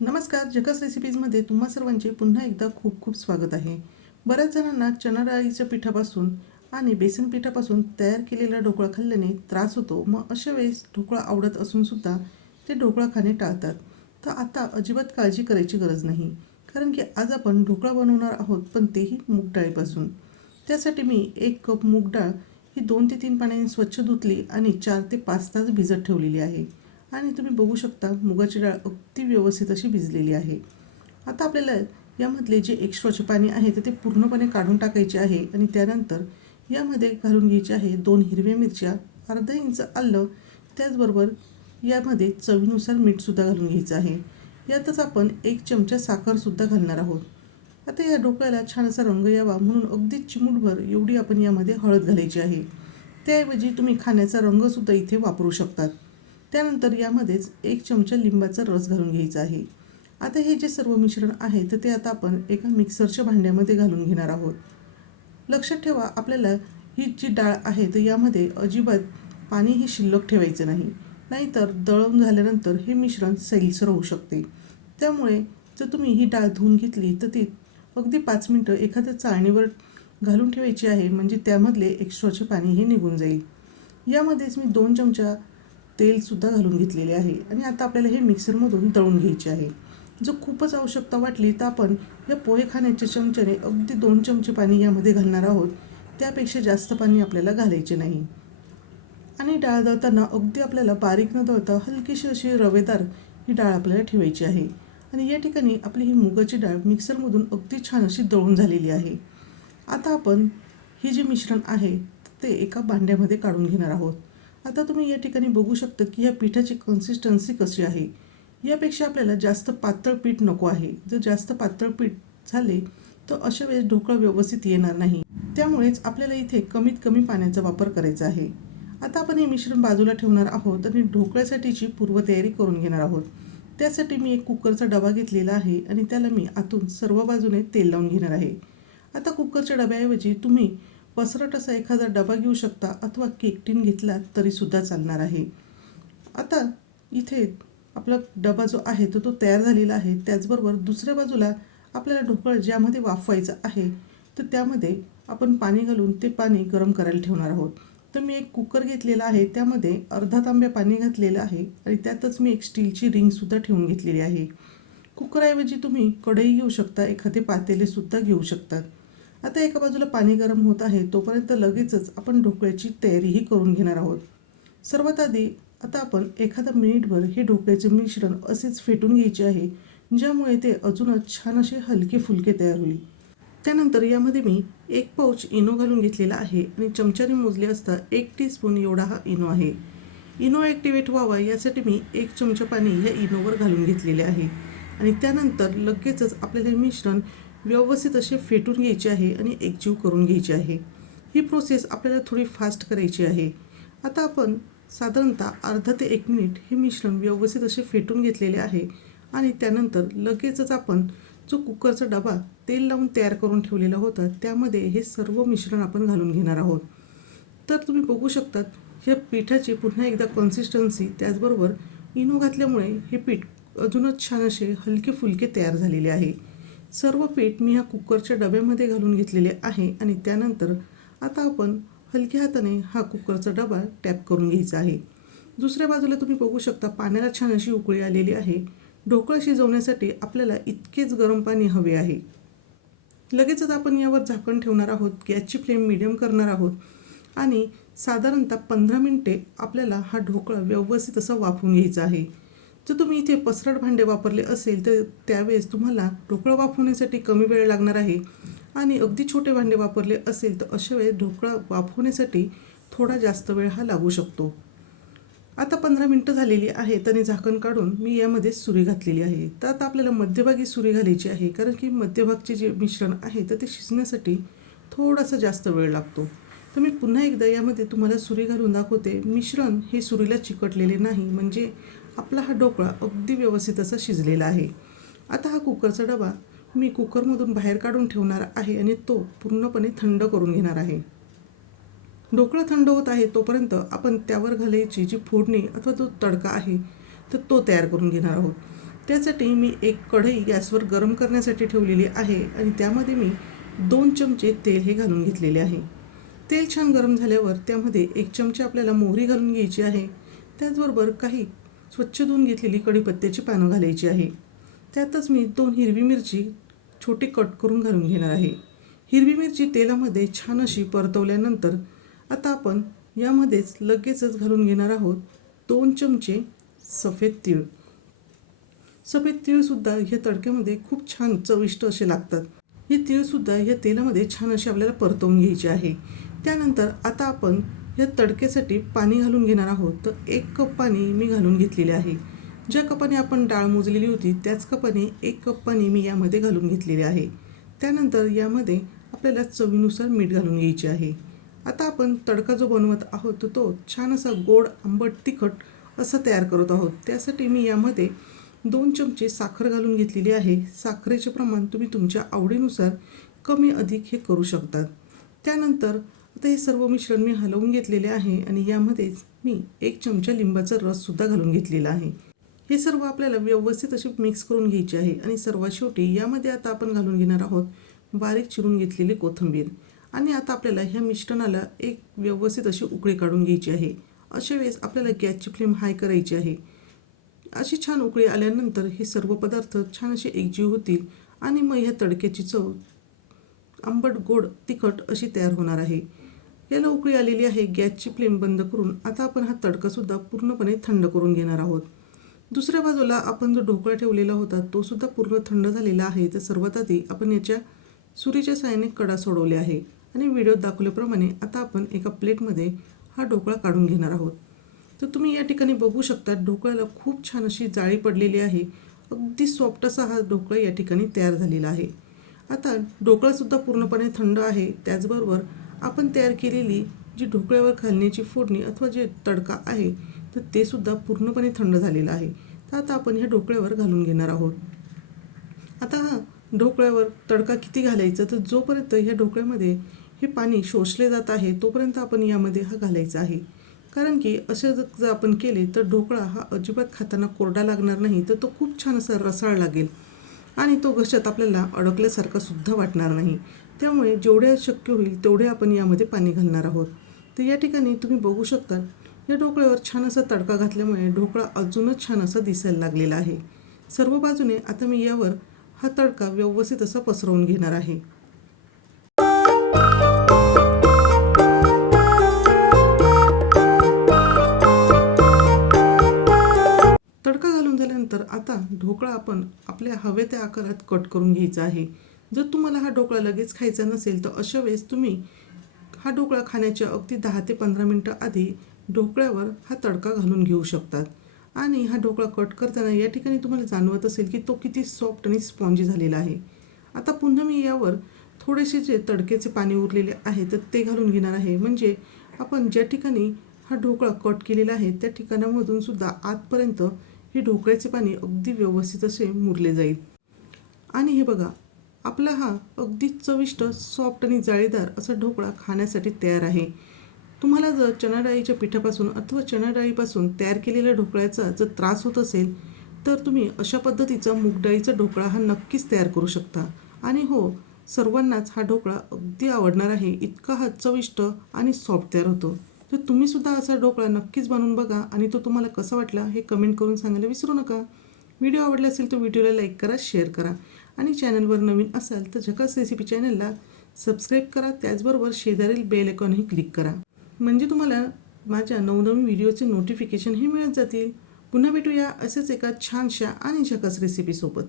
नमस्कार जगस रेसिपीजमध्ये तुम्हा सर्वांचे पुन्हा एकदा खूप खूप स्वागत आहे. बऱ्याच जणांना चणा डाळीच्या पिठापासून आणि बेसन पिठापासून तयार केलेला ढोकळा खाल्ल्याने त्रास होतो. मग अशा वेळेस ढोकळा आवडत असूनसुद्धा ते ढोकळा खाणे टाळतात. तर आता अजिबात काळजी करायची गरज नाही. कारण की आज आपण ढोकळा बनवणार आहोत पण तेही मूग डाळीपासून. त्यासाठी मी एक कप मूग डाळ ही दोन ते तीन पाण्याने स्वच्छ धुतली आणि चार ते पाच तास भिजत ठेवलेली आहे. आणि तुम्ही बघू शकता मुगाची डाळ अगदी व्यवस्थित अशी भिजलेली आहे. आता आपल्याला यामधले जे एक्स्ट्राचे पाणी आहे तर ते पूर्णपणे काढून टाकायचे आहे आणि त्यानंतर यामध्ये घालून घ्यायचे आहे दोन हिरव्या मिरच्या अर्धा इंच आलं त्याचबरोबर यामध्ये चवीनुसार मीठसुद्धा घालून घ्यायचं आहे. यातच आपण एक चमचा साखरसुद्धा घालणार आहोत. आता या ढोकळ्याला छान असा रंग यावा म्हणून अगदी चिमूटभर एवढी आपण यामध्ये हळद घालायची आहे. त्याऐवजी तुम्ही खाण्याचा रंगसुद्धा इथे वापरू शकतात. त्यानंतर यामध्येच एक चमचा लिंबाचा रस घालून घ्यायचा आहे. आता हे जे सर्व मिश्रण आहे तर ते आता आपण एका मिक्सरच्या भांड्यामध्ये घालून घेणार आहोत. लक्षात ठेवा आपल्याला ही जी डाळ आहे तर यामध्ये अजिबात पाणीही शिल्लक ठेवायचं नाही. नाहीतर दळून झाल्यानंतर हे मिश्रण सैलसर होऊ शकते. त्यामुळे जर तुम्ही ही डाळ धुवून घेतली तर ती अगदी पाच मिनटं एखाद्या चाळणीवर घालून ठेवायची आहे म्हणजे त्यामधले एक्स्ट्राचे पाणी हे निघून जाईल. यामध्येच मी दोन चमचा तेलसुद्धा घालून घेतलेले आहे. आणि आता आपल्याला हे मिक्सरमधून दळून घ्यायचे आहे. जर खूपच आवश्यकता वाटली तर आपण या पोहे खाण्याच्या चमच्याने अगदी दोन चमचे पाणी यामध्ये घालणार आहोत. त्यापेक्षा जास्त पाणी आपल्याला घालायचे नाही. आणि डाळ दळताना अगदी आपल्याला बारीक न दळता हलकीशी अशी रवेदार ही डाळ आपल्याला ठेवायची आहे. आणि या ठिकाणी आपली ही मुगाची डाळ मिक्सरमधून अगदी छान अशी दळून झालेली आहे. आता आपण हे जे मिश्रण आहे ते एका भांड्यामध्ये काढून घेणार आहोत. आता तुम्ही या ठिकाणी बघू शकता की या पिठाची कन्सिस्टन्सी कशी आहे. यापेक्षा आपल्याला जास्त पातळ पीठ नको आहे. जर जास्त पातळ पीठ झाले तर अशा वेळेस ढोकळा व्यवस्थित येणार नाही. त्यामुळेच आपल्याला इथे कमीत कमी पाण्याचा वापर करायचा आहे. आता आपण हे मिश्रण बाजूला ठेवणार आहोत आणि ढोकळ्यासाठीची पूर्वतयारी करून घेणार आहोत. त्यासाठी मी एक कुकरचा डबा घेतलेला आहे आणि त्याला मी आतून सर्व बाजूने तेल लावून घेणार आहे. आता कुकरच्या डब्याऐवजी तुम्ही पसरट असा एखादा डबा घेऊ शकता अथवा केकटीन घेतला तरीसुद्धा चालणार आहे. आता इथे आपला डबा जो आहे तो तो तयार झालेला आहे. त्याचबरोबर दुसऱ्या बाजूला आपल्याला ढोकळ ज्यामध्ये वाफवायचं आहे तर त्यामध्ये आपण पाणी घालून ते पाणी गरम करायला ठेवणार आहोत. तर मी एक कुकर घेतलेला आहे त्यामध्ये अर्धा तांब्या पाणी घातलेलं आहे आणि त्यातच मी एक स्टीलची रिंगसुद्धा ठेवून घेतलेली आहे. कुकरऐवजी तुम्ही कढई घेऊ शकता एखादे पातेलेसुद्धा घेऊ शकतात. आता एका बाजूला पाणी गरम होत आहे तोपर्यंत लगेचच आपण ढोकळ्याची तयारीही करून घेणार आहोत. सर्वात आधी आता आपण एखादा मिनिटभर हे ढोकळ्याचे मिश्रण असेच फेटून घ्यायचे आहे ज्यामुळे ते अजूनच छान असे हलके फुलके तयार होईल. त्यानंतर यामध्ये मी एक पाऊच इनो घालून घेतलेला आहे आणि चमच्याने मोजले असता एक टीस्पून एवढा हा इनो आहे. इनो ॲक्टिवेट व्हावा यासाठी मी एक चमचा पाणी या इनोवर घालून घेतलेले आहे. आणि त्यानंतर लगेचच आपल्याला हे मिश्रण व्यवस्थित असे फेटून घ्यायचे आहे आणि एकजीव करून घ्यायचे आहे. ही प्रोसेस आपल्याला थोडी फास्ट करायची आहे. आता आपण साधारणतः अर्धा ते एक मिनिट हे मिश्रण व्यवस्थित असे फेटून घेतलेले आहे आणि त्यानंतर लगेचच आपण जो कुकरचा डबा तेल लावून तयार करून ठेवलेला होता त्यामध्ये हे सर्व मिश्रण आपण घालून घेणार आहोत. तर तुम्ही बघू शकतात ह्या पिठाची पुन्हा एकदा कन्सिस्टन्सी त्याचबरोबर इनो घातल्यामुळे हे पीठ अजूनच छान असे हलके फुलके तयार झालेले आहे. सर्व पीठ मी ह्या कुकरच्या डब्यामध्ये घालून घेतलेले आहे आणि त्यानंतर आता आपण हलक्या हाताने हा कुकरचा डबा टॅप करून घ्यायचा आहे. दुसऱ्या बाजूला तुम्ही बघू शकता पाण्याला छान अशी उकळी आलेली आहे. ढोकळा शिजवण्यासाठी आपल्याला इतकेच गरम पाणी हवे आहे. लगेचच आपण यावर झाकण ठेवणार आहोत गॅसची फ्लेम मिडियम करणार आहोत आणि साधारणतः पंधरा मिनटे आपल्याला हा ढोकळा व्यवस्थित असा वाफवून घ्यायचा आहे. जर तुम्ही इथे पसरट भांडे वापरले असेल तर त्यावेळेस तुम्हाला ढोकळा वाफवण्यासाठी कमी वेळ लागणार आहे. आणि अगदी छोटे भांडे वापरले असेल तर अशा वेळेस ढोकळा वाफवण्यासाठी थोडा जास्त वेळ हा लागू शकतो. आता पंधरा मिनटं झालेली आहेत आणि झाकण काढून मी यामध्ये सुरी घातलेली आहे. तर आता आपल्याला मध्यभागी सुरी घालायची आहे कारण की मध्यभागचे जे मिश्रण आहे तर ते शिजण्यासाठी थोडासा जास्त वेळ लागतो. तर मी पुन्हा एकदा यामध्ये तुम्हाला सुरी घालून दाखवते. मिश्रण हे सुरीला चिकटलेले नाही म्हणजे आपला हा ढोकळा अगदी व्यवस्थित असा शिजलेला आहे. आता हा कुकरचा डबा मी कुकरमधून बाहेर काढून ठेवणार आहे आणि तो पूर्णपणे थंड करून घेणार आहे. ढोकळा थंड होत आहे तोपर्यंत आपण त्यावर घालायची जी फोडणी अथवा जो तडका आहे तर तो तयार करून घेणार आहोत. त्यासाठी मी एक कढई गॅसवर गरम करण्यासाठी ठेवलेली आहे आणि त्यामध्ये मी दोन चमचे तेल हे घालून घेतलेले आहे. तेल छान गरम झाल्यावर त्यामध्ये एक चमचे आपल्याला मोहरी घालून घ्यायची आहे. त्याचबरोबर काही स्वच्छ धुवून घेतलेली कढीपत्त्याची पानं घालायची आहे. त्यातच मी दोन हिरवी मिरची छोटी कट करून घालून घेणार आहे. हिरवी मिरची तेलामध्ये छान अशी परतवल्यानंतर आता आपण यामध्येच लगेचच घालून घेणार आहोत दोन चमचे सफेद तीळ. सफेद तीळसुद्धा ह्या तडक्यामध्ये खूप छान चविष्ट असे लागतात. हे तीळसुद्धा या तेलामध्ये छान असे आपल्याला परतवून घ्यायचे आहे. त्यानंतर आता आपण या तडक्यासाठी पाणी घालून घेणार आहोत. तर एक कप पाणी मी घालून घेतलेले आहे. ज्या कपाने आपण डाळ मोजलेली होती त्याच कपाने एक कप पाणी मी यामध्ये घालून घेतलेले आहे. त्यानंतर यामध्ये आपल्याला चवीनुसार मीठ घालून घ्यायचे आहे. आता आपण तडका जो बनवत आहोत तो छान असा गोड आंबट तिखट असा तयार करत आहोत. त्यासाठी मी यामध्ये दोन चमचे साखर घालून घेतलेली आहे. साखरेचे प्रमाण तुम्ही तुमच्या आवडीनुसार कमी अधिक हे करू शकतात त्यानंतर आता हे सर्व मिश्रण मी हलवून घेतलेले आहे आणि यामध्येच मी एक चमचा लिंबाचा रससुद्धा घालून घेतलेला आहे. हे सर्व आपल्याला व्यवस्थित असे मिक्स करून घ्यायचे आहे आणि सर्वात शेवटी यामध्ये आता आपण घालून घेणार आहोत बारीक चिरून घेतलेली कोथिंबीर. आणि आता आपल्याला ह्या मिश्रणाला एक व्यवस्थित अशी उकळी काढून घ्यायची आहे. अशा वेळेस आपल्याला गॅसची फ्लेम हाय करायची आहे. अशी छान उकळी आल्यानंतर हे सर्व पदार्थ छान असे एकजीव होतील आणि मग ह्या तडक्याची चव आंबट गोड तिखट अशी तयार होणार आहे. याला उकळी आलेली आहे. गॅसची फ्लेम बंद करून आता आपण हा तडकासुद्धा पूर्णपणे थंड करून घेणार आहोत. दुसऱ्या बाजूला आपण जो ढोकळा ठेवलेला होता तो सुद्धा पूर्ण थंड झालेला आहे. तर सर्वात आधी आपण याच्या सुरीच्या साहाय्याने कडा सोडवले आहे. आणि व्हिडिओत दाखवल्याप्रमाणे आता आपण एका प्लेटमध्ये हा ढोकळा काढून घेणार आहोत. तर तुम्ही या ठिकाणी बघू शकता ढोकळ्याला खूप छान अशी जाळी पडलेली आहे. अगदी सॉफ्ट असा हा ढोकळा या ठिकाणी तयार झालेला आहे. आता ढोकळासुद्धा पूर्णपणे थंड आहे. त्याचबरोबर आपण तयार केलेली जी ढोकळ्यावर घालण्याची फोडणी अथवा जे तडका आहे तर ते सुद्धा पूर्णपणे थंड झालेलं आहे. तर आता आपण ह्या ढोकळ्यावर घालून घेणार आहोत. आता हा ढोकळ्यावर तडका किती घालायचा? तर जोपर्यंत ह्या ढोकळ्यामध्ये हे पाणी शोषले जात आहे तोपर्यंत आपण यामध्ये हा घालायचा आहे. कारण की असं जर जर आपण केले तर ढोकळा हा अजिबात खाताना कोरडा लागणार नाही तर तो खूप छान असा रसाळ लागेल. आणि तो घशात आपल्याला अडकल्यासारखा सुद्धा वाटणार नाही. त्यामुळे जेवढ्या शक्य होईल तेवढे आपण यामध्ये पाणी घालणार आहोत. तर या ठिकाणी तुम्ही बघू शकता या ढोकळ्यावर छान असा तडका घातल्यामुळे ढोकळा अजूनच छान असा दिसायला लागलेला आहे. सर्व बाजूने आता मी यावर हा तडका व्यवस्थित असा पसरवून घेणार आहे. हवे त्या आकारात कट करून घ्यायचा आहे. जर तुम्हाला हा ढोकळा लगेच खायचा नसेल तर अशा वेळेस तुम्ही हा ढोकळा खाण्याच्या अगदी दहा ते पंधरा मिनटं आधी ढोकळ्यावर हा तडका घालून घेऊ शकतात. आणि हा ढोकळा कट करताना या ठिकाणी तुम्हाला जाणवत असेल की तो किती सॉफ्ट आणि स्पॉन्जी झालेला आहे. आता पुन्हा मी यावर थोडेसे जे तडकेचे पाणी उरलेले आहे तर ते घालून घेणार आहे. म्हणजे आपण ज्या ठिकाणी हा ढोकळा कट केलेला आहे त्या ठिकाणामधून सुद्धा आतपर्यंत हे ढोकळ्याचे पाणी अगदी व्यवस्थित असे मुरले जाईल. आणि हे बघा आपला हा अगदी चविष्ट सॉफ्ट आणि जाळीदार असा ढोकळा खाण्यासाठी तयार आहे. तुम्हाला जर चणा डाळीच्या पिठापासून अथवा चणा डाळीपासून तयार केलेल्या ढोकळ्याचा जर त्रास होत असेल तर तुम्ही अशा पद्धतीचा मूगडाळीचा ढोकळा हा नक्कीच तयार करू शकता. आणि हो सर्वांनाच हा ढोकळा अगदी आवडणार आहे. इतका हा चविष्ट आणि सॉफ्ट तयार होतो. तर तुम्हीसुद्धा असा ढोकळा नक्कीच बनवून बघा आणि तो तुम्हाला कसा वाटला हे कमेंट करून सांगायला विसरू नका. व्हिडिओ आवडला असेल तर व्हिडिओला लाईक करा शेअर करा आणि चॅनलवर नवीन असाल तर झकास रेसिपी चॅनलला सबस्क्राईब करा. त्याचबरोबर शेजारील बेल आयकॉनही क्लिक करा. म्हणजे तुम्हाला माझ्या नवनवीन व्हिडिओचे नोटिफिकेशन हे मिळत जातील. पुन्हा भेटूया असेच एका छानशा आणि झकास रेसिपीसोबत.